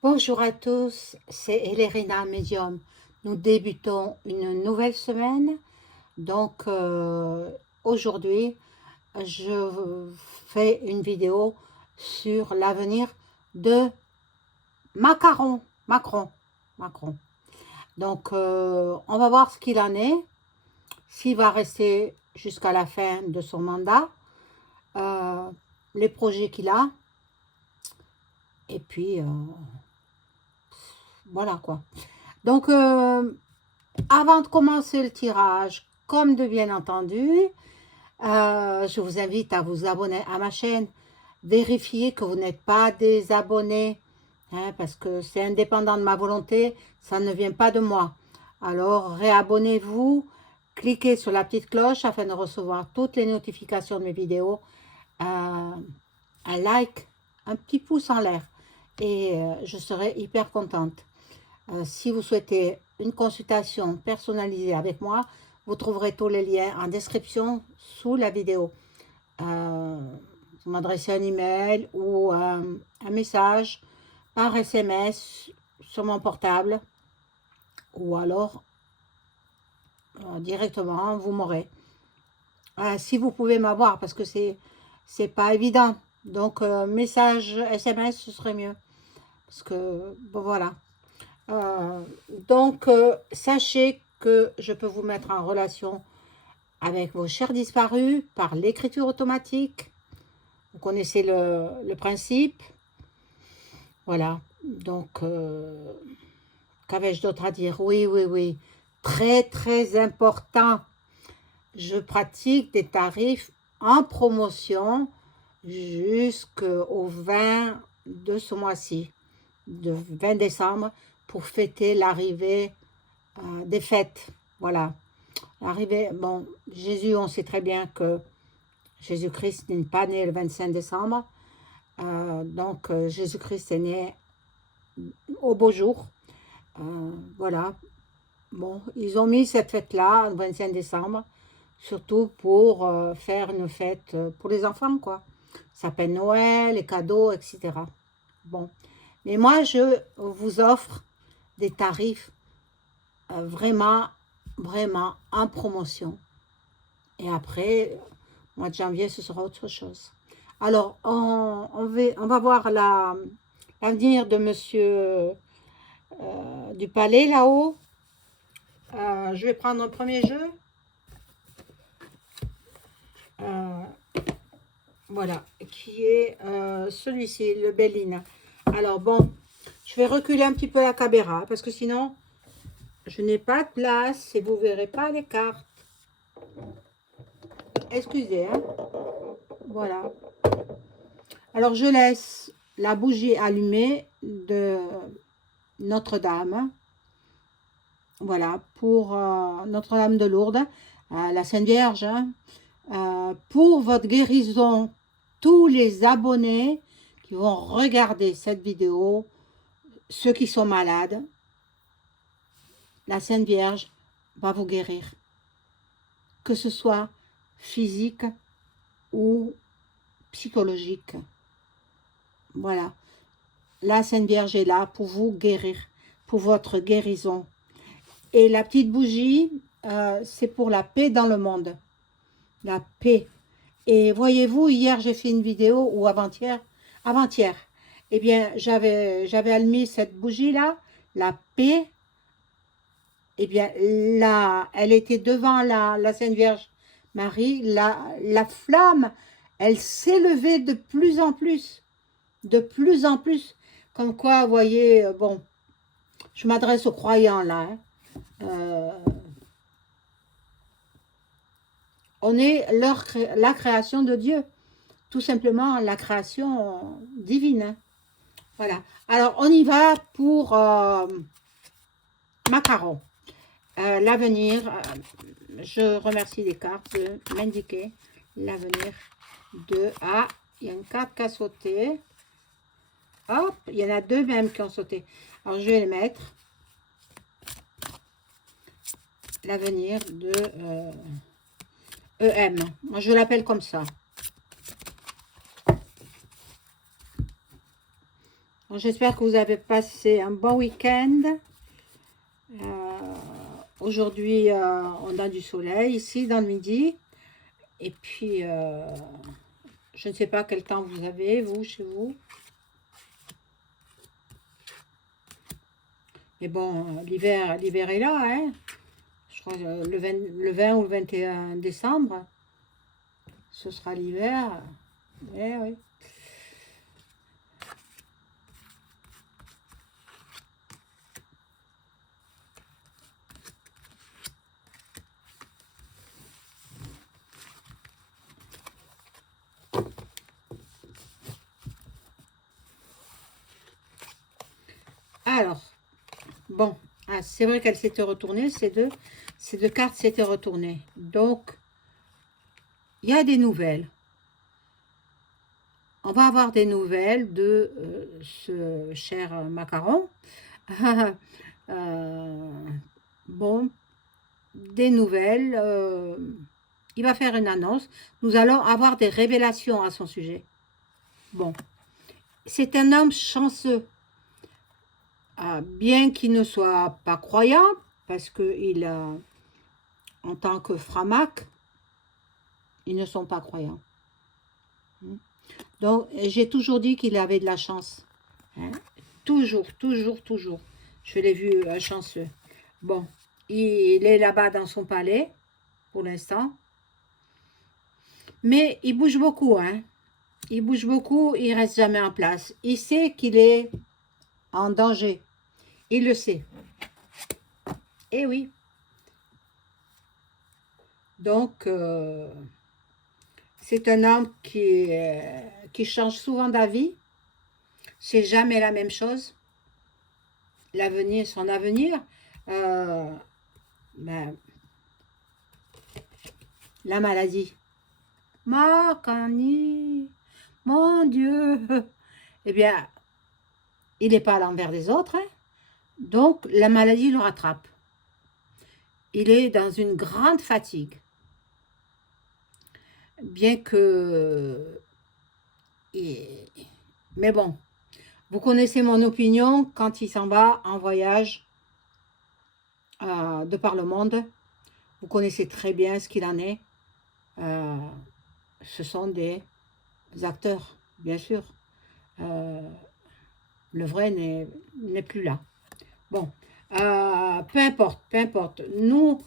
Bonjour à tous, c'est Elerina Medium. Nous débutons une nouvelle semaine. Donc aujourd'hui, je fais une vidéo sur l'avenir de Macron. Macron. Donc on va voir ce qu'il en est, s'il va rester jusqu'à la fin de son mandat, euh, les projets qu'il a, et puis voilà quoi. Donc avant de commencer le tirage, comme de bien entendu, je vous invite à vous abonner à ma chaîne. Vérifiez que vous n'êtes pas des abonnés, hein, parce que c'est indépendant de ma volonté, ça ne vient pas de moi. Alors réabonnez-vous, cliquez sur la petite cloche afin de recevoir toutes les notifications de mes vidéos. Un like, un petit pouce en l'air et je serai hyper contente. Si vous souhaitez une consultation personnalisée avec moi, vous trouverez tous les liens en description sous la vidéo. Vous m'adressez un email ou un message par SMS sur mon portable ou alors directement, vous m'aurez. Si vous pouvez m'avoir, parce que c'est pas évident. Donc, message SMS, ce serait mieux. Parce que, bon, voilà. Euh, donc, sachez que je peux vous mettre en relation avec vos chers disparus par l'écriture automatique. Vous connaissez le principe. Voilà. Donc, qu'avais-je d'autre à dire? Oui, oui, oui. Très, très important. Je pratique des tarifs en promotion jusqu'au 20 de ce mois-ci, de 20 décembre, pour fêter l'arrivée des fêtes. Voilà. L'arrivée, bon, Jésus, on sait très bien que Jésus-Christ n'est pas né le 25 décembre. Donc, Jésus-Christ est né au beau jour. Voilà. Bon, ils ont mis cette fête-là, le 25 décembre, surtout pour faire une fête pour les enfants, quoi. Ça s'appelle Noël, les cadeaux, etc. Bon. Mais moi, je vous offre des tarifs vraiment, vraiment en promotion. Et après, mois de janvier, ce sera autre chose. Alors, on va voir l'avenir de monsieur du palais là-haut. Je vais prendre un premier jeu. Euh, voilà, qui est celui-ci, le Béline. Alors, bon, je vais reculer un petit peu la caméra parce que sinon, je n'ai pas de place et vous ne verrez pas les cartes. Excusez, hein. Voilà. Alors, je laisse la bougie allumée de Notre-Dame. Voilà, pour Notre-Dame de Lourdes, la Sainte Vierge, hein, pour votre guérison, tous les abonnés qui vont regarder cette vidéo, ceux qui sont malades, la Sainte Vierge va vous guérir, que ce soit physique ou psychologique. Voilà, la Sainte Vierge est là pour vous guérir, pour votre guérison. Et la petite bougie, c'est pour la paix dans le monde. La paix. Et voyez-vous, hier, j'ai fait une vidéo, ou avant-hier, eh bien, j'avais allumé cette bougie-là, la paix, eh bien, là, elle était devant la Sainte Vierge Marie, la flamme, elle s'élevait de plus en plus, comme quoi, vous voyez, bon, je m'adresse aux croyants, là, hein, on est la création de Dieu, tout simplement la création divine, hein. Voilà. Alors, on y va pour Macaron. L'avenir, je remercie les cartes de m'indiquer l'avenir de... Ah, il y a une carte qui a sauté. Hop, il y en a deux même qui ont sauté. Alors, je vais les mettre. L'avenir de EM. Moi, je l'appelle comme ça. J'espère que vous avez passé un bon week-end. Aujourd'hui, on a du soleil ici dans le midi. Et puis, je ne sais pas quel temps vous avez, vous, chez vous. Mais bon, l'hiver est là, hein. Je crois que le 20 ou le 21 décembre, ce sera l'hiver. Eh oui. Alors, bon, ah, c'est vrai qu'elle s'était retournée, ces deux cartes s'étaient retournées. Donc, il y a des nouvelles. On va avoir des nouvelles de ce cher macaron. Bon, des nouvelles. Il va faire une annonce. Nous allons avoir des révélations à son sujet. Bon, c'est un homme chanceux. Bien qu'il ne soit pas croyant, parce qu'il a, en tant que framac, ils ne sont pas croyants. Donc, j'ai toujours dit qu'il avait de la chance. Hein? Toujours, toujours, toujours. Je l'ai vu chanceux. Bon, il est là-bas dans son palais, pour l'instant. Mais il bouge beaucoup, hein. Il bouge beaucoup, il reste jamais en place. Il sait qu'il est en danger. Il le sait. Eh oui. Donc, c'est un homme qui change souvent d'avis. C'est jamais la même chose. L'avenir, son avenir, ben, la maladie. Marcani, mon Dieu. Eh bien, il n'est pas à l'envers des autres. Hein. Donc, la maladie le rattrape. Il est dans une grande fatigue. Bien que... Mais bon, vous connaissez mon opinion quand il s'en va en voyage de par le monde. Vous connaissez très bien ce qu'il en est. Ce sont des acteurs, bien sûr. Le vrai n'est plus là. Bon, peu importe, peu importe. Nous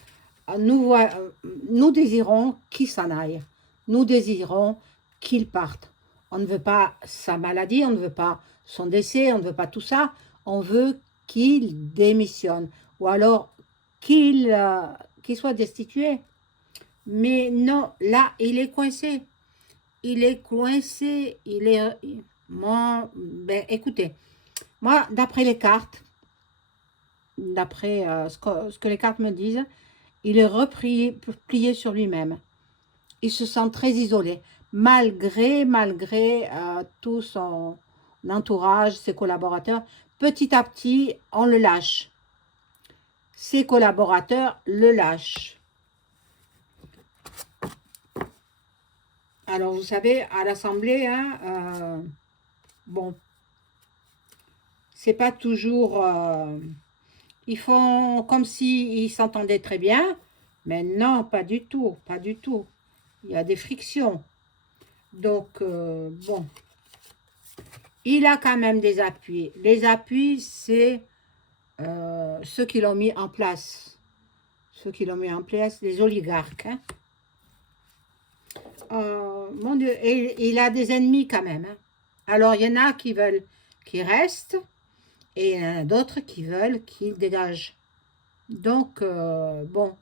désirons qu'il s'en aille. Nous désirons qu'il parte. On ne veut pas sa maladie, on ne veut pas son décès, on ne veut pas tout ça. On veut qu'il démissionne ou alors qu'il soit destitué. Mais non, là, il est coincé. Il est coincé. Ben, écoutez, moi, d'après les cartes, d'après ce que les cartes me disent, il est replié sur lui-même. Il se sent très isolé, malgré tout son entourage, ses collaborateurs. Petit à petit, on le lâche. Ses collaborateurs le lâchent. Alors, vous savez, à l'Assemblée, hein, bon, c'est pas toujours... ils font comme s'ils s'entendaient très bien, mais non, pas du tout, pas du tout. Il y a des frictions. Donc, bon, il a quand même des appuis. Les appuis, c'est ceux qui l'ont mis en place. Ceux qui l'ont mis en place, les oligarques. Hein. Mon Dieu, et il a des ennemis quand même. Hein. Alors, il y en a qui veulent qu'il reste et il y en a d'autres qui veulent qu'il dégage. Donc, bon,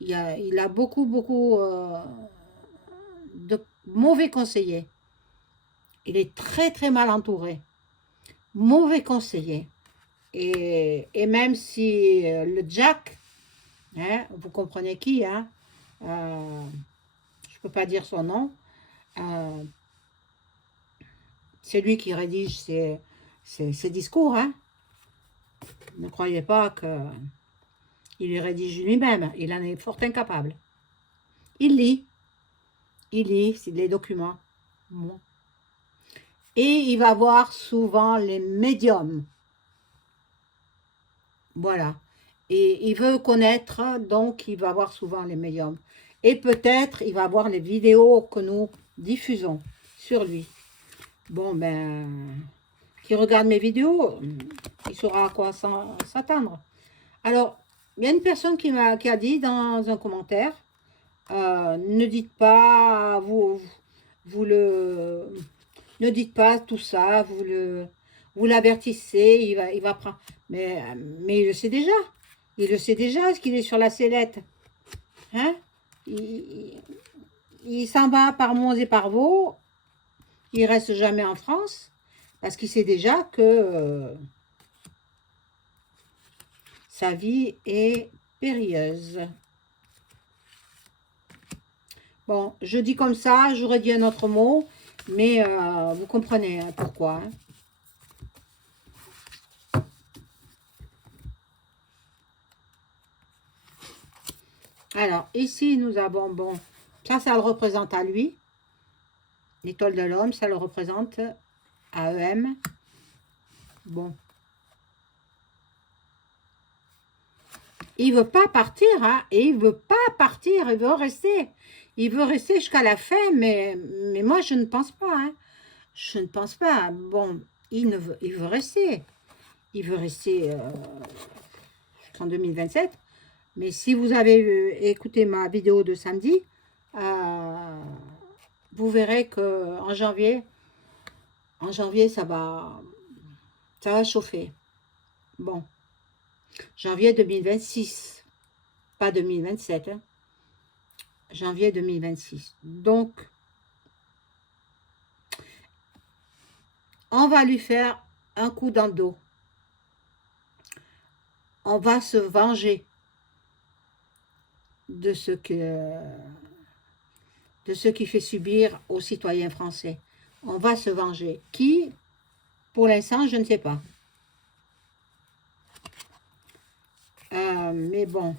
il a beaucoup de mauvais conseillers. Il est très, très mal entouré. Mauvais conseiller. Et même si le Jack, hein, vous comprenez qui, hein, je ne peux pas dire son nom, c'est lui qui rédige ses discours. Hein. Ne croyez pas qu'il les rédige lui-même. Il en est fort incapable. Il lit les documents. Bon. Et il va voir souvent les médiums. Voilà. Et il veut connaître, donc il va voir souvent les médiums. Et peut-être il va voir les vidéos que nous diffusons sur lui. Bon, ben, qui regarde mes vidéos, il saura à quoi s'attendre. Alors, il y a une personne qui a dit dans un commentaire, ne dites pas, vous le, ne dites pas tout ça, vous l'avertissez, il va prendre. Mais il le sait déjà. Il le sait déjà, est-ce qu'il est sur la sellette? Hein? Il s'en va par Mons et par Vaux. Il reste jamais en France parce qu'il sait déjà que sa vie est périlleuse. Bon, je dis comme ça, j'aurais dit un autre mot, mais vous comprenez hein, pourquoi. Hein. Alors, ici, nous avons, bon, ça le représente à lui. L'étoile de l'homme, ça le représente à EM. Bon. Il veut pas partir, hein, et il veut pas partir, il veut rester. Il veut rester jusqu'à la fin, mais moi, je ne pense pas. Hein. Je ne pense pas. Bon, il veut rester. Il veut rester jusqu'en 2027. Mais si vous avez écouté ma vidéo de samedi, vous verrez que en janvier, ça va chauffer. Bon, janvier 2026, pas 2027. Hein. Janvier 2026. Donc, on va lui faire un coup dans le dos. On va se venger de ce qui fait subir aux citoyens français. On va se venger. Qui? Pour l'instant, je ne sais pas. Mais bon.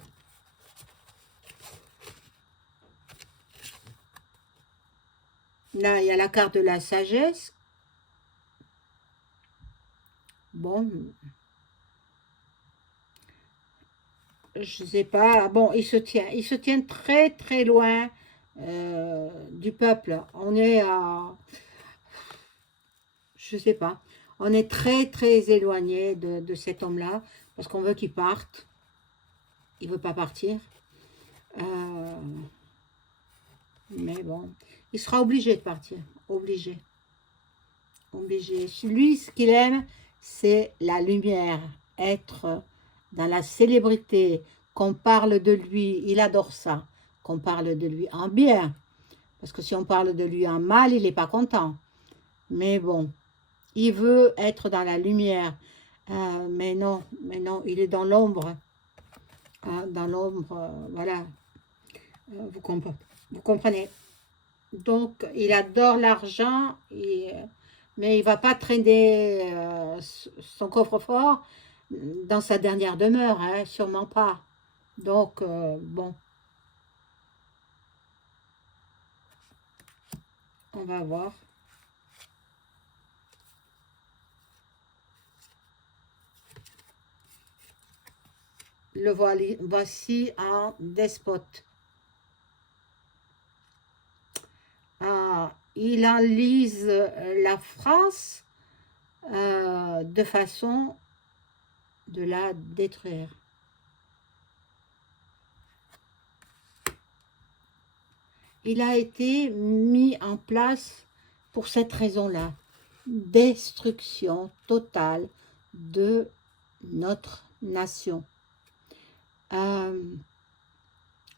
Là, il y a la carte de la sagesse. Bon. Je ne sais pas. Bon, il se tient très, très loin du peuple. On est à... Je ne sais pas. On est très, très éloigné de cet homme-là parce qu'on veut qu'il parte. Il ne veut pas partir. Mais bon, il sera obligé de partir. Obligé. Obligé. Lui, ce qu'il aime, c'est la lumière. Être dans la célébrité. Qu'on parle de lui. Il adore ça. Qu'on parle de lui en bien. Parce que si on parle de lui en mal, il n'est pas content. Mais bon, il veut être dans la lumière. Mais non, il est dans l'ombre. Dans l'ombre, voilà. Vous comprenez. Donc, il adore l'argent, mais il ne va pas traîner son coffre-fort dans sa dernière demeure, hein, sûrement pas. Donc, bon, on va voir. Le voici en despote. Il enlise la France de façon de la détruire. Il a été mis en place pour cette raison-là. Destruction totale de notre nation.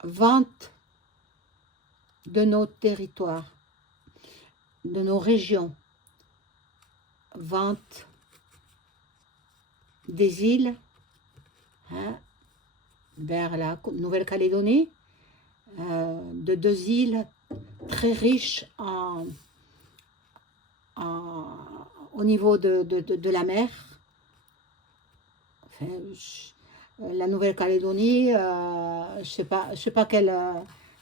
Vente de nos territoires, de nos régions, vente des îles hein, vers la Nouvelle-Calédonie, de 2 îles très riches au niveau de la mer. Enfin, la Nouvelle-Calédonie, je sais pas quel...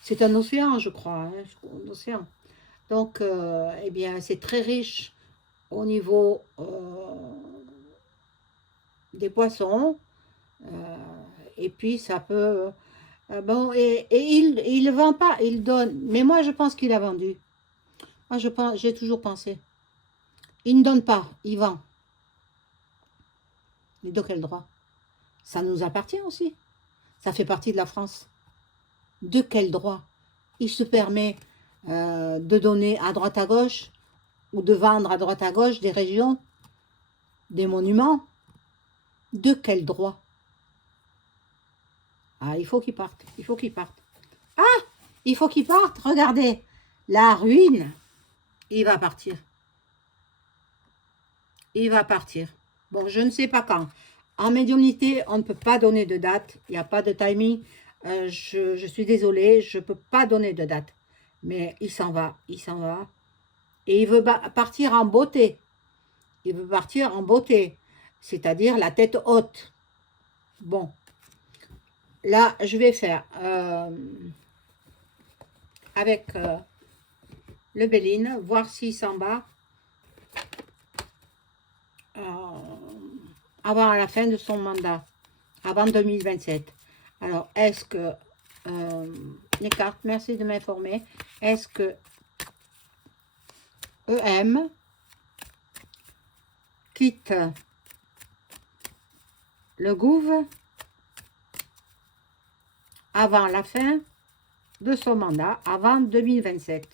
c'est un océan, je crois, hein, un océan. Donc, eh bien, c'est très riche au niveau des poissons. Et puis ça peut... bon, et il ne vend pas, il donne. Mais moi, je pense qu'il a vendu. Moi, j'ai toujours pensé. Il ne donne pas, il vend. Mais de quel droit? Ça nous appartient aussi. Ça fait partie de la France. De quel droit? Il se permet de donner à droite à gauche ou de vendre à droite à gauche des régions, des monuments. De quel droit? Ah, il faut qu'il parte. Il faut qu'il parte. Ah, il faut qu'il parte. Regardez, la ruine. Il va partir. Il va partir. Bon, je ne sais pas quand. En médiumnité, on ne peut pas donner de date. Il n'y a pas de timing. Je suis désolée, je ne peux pas donner de date. Mais il s'en va. Il s'en va. Et il veut partir en beauté. Il veut partir en beauté. C'est-à-dire la tête haute. Bon. Là, je vais faire avec le Béline, voir s'il s'en va avant la fin de son mandat, avant 2027. Alors, est-ce que, les cartes, merci de m'informer, est-ce que EM quitte le gouv avant la fin de son mandat, avant 2027?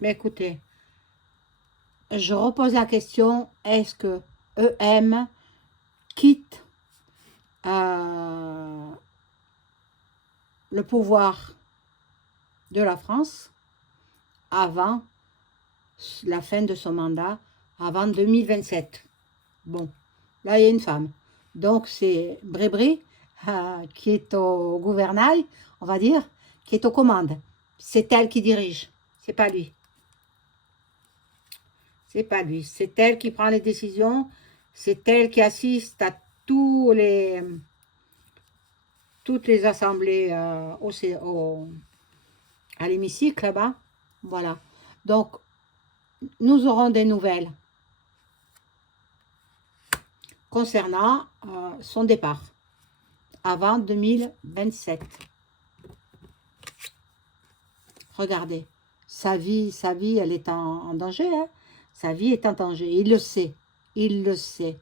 Mais écoutez, je repose la question, est-ce que EM quitte le pouvoir de la France avant la fin de son mandat, avant 2027? Bon, là, il y a une femme. Donc, c'est Brébry qui est au gouvernail, on va dire, qui est aux commandes. C'est elle qui dirige, c'est pas lui. C'est pas lui. C'est elle qui prend les décisions. C'est elle qui assiste à toutes les assemblées à l'hémicycle là-bas. Voilà. Donc, nous aurons des nouvelles concernant son départ avant 2027. Regardez, sa vie, elle est en danger. Hein. Sa vie est en danger. Il le sait. Il le sait.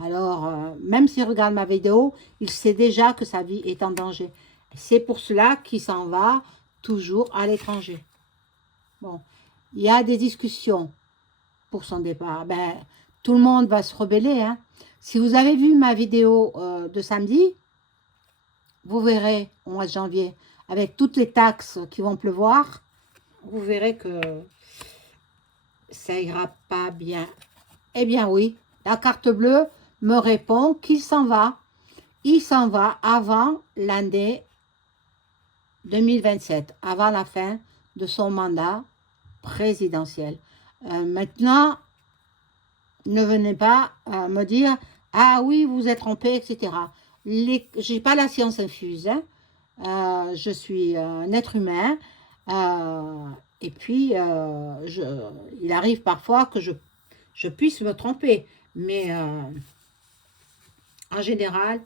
Alors, même s'il regarde ma vidéo, il sait déjà que sa vie est en danger. C'est pour cela qu'il s'en va toujours à l'étranger. Bon, il y a des discussions pour son départ. Ben, tout le monde va se rebeller. Hein. Si vous avez vu ma vidéo de samedi, vous verrez au mois de janvier, avec toutes les taxes qui vont pleuvoir, vous verrez que ça ira pas bien. Eh bien oui, la carte bleue me répond qu'il s'en va. Il s'en va avant l'année 2027, avant la fin de son mandat présidentiel. Maintenant, ne venez pas me dire « Ah oui, vous êtes trompé, etc. » Je n'ai pas la science infuse. Hein. Je suis un être humain. Et puis, il arrive parfois que je puisse me tromper. Mais en général,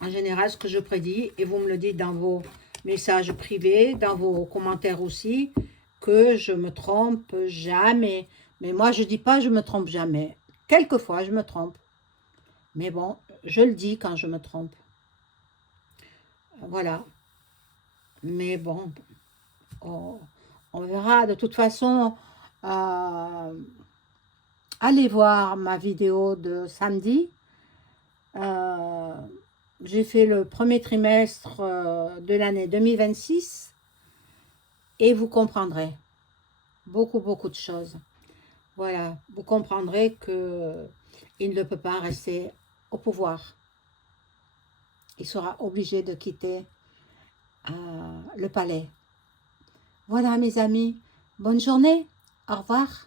ce que je prédis, et vous me le dites dans vos messages privés, dans vos commentaires aussi, que je me trompe jamais. Mais moi, je dis pas je me trompe jamais. Quelquefois, je me trompe. Mais bon, je le dis quand je me trompe. Voilà. Mais bon, on verra. De toute façon, allez voir ma vidéo de samedi. J'ai fait le premier trimestre de l'année 2026 et vous comprendrez beaucoup de choses. Voilà, vous comprendrez que il ne peut pas rester au pouvoir. Il sera obligé de quitter le palais. Voilà mes amis, bonne journée, au revoir.